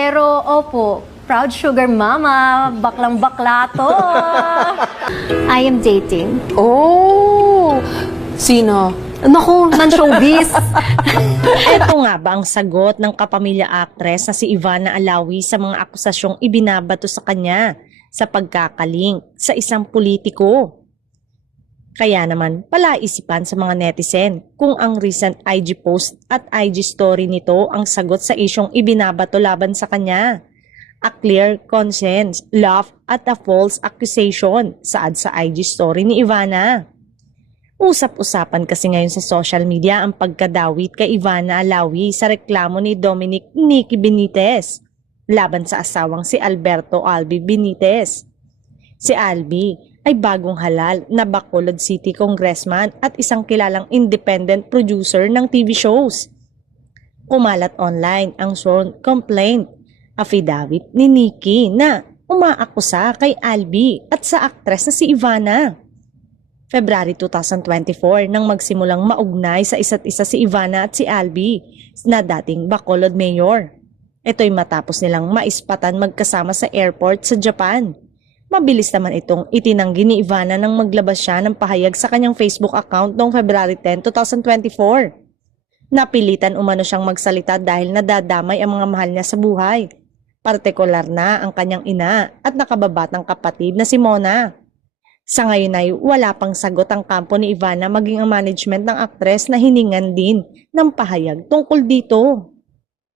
Pero opo, proud sugar mama, baklang bakla to. I am dating. Oh! Sino? Naku, man-showbiz. Ito nga ba ang sagot ng kapamilya actress na si Ivana Alawi sa mga akusasyong ibinabato sa kanya sa pagkakaling sa isang politiko? Kaya naman palaisipan sa mga netizen kung ang recent IG post at IG story nito ang sagot sa isyong ibinabato laban sa kanya. A clear conscience, laugh at a false accusation, saad sa IG story ni Ivana. Usap-usapan kasi ngayon sa social media ang pagkadawit kay Ivana Alawi sa reklamo ni Dominic Nicky Benitez laban sa asawang si Alberto Albi Benitez. Si Albi ay bagong halal na Bacolod City Congressman at isang kilalang independent producer ng TV shows. Kumalat online ang sworn complaint affidavit ni Nicky na umaakusa kay Albi at sa aktres na si Ivana. February 2024 nang magsimulang maugnay sa isa't isa si Ivana at si Albi na dating Bacolod Mayor. Ito'y matapos nilang maispatan magkasama sa airport sa Japan. Mabilis naman itong itinanggi ni Ivana nang maglabas siya ng pahayag sa kanyang Facebook account noong February 10, 2024. Napilitan umano siyang magsalita dahil nadadamay ang mga mahal niya sa buhay. Partikular na ang kanyang ina at nakababatang kapatid na si Mona. Sa ngayon ay wala pang sagot ang kampo ni Ivana maging ang management ng aktres na hiningan din ng pahayag tungkol dito.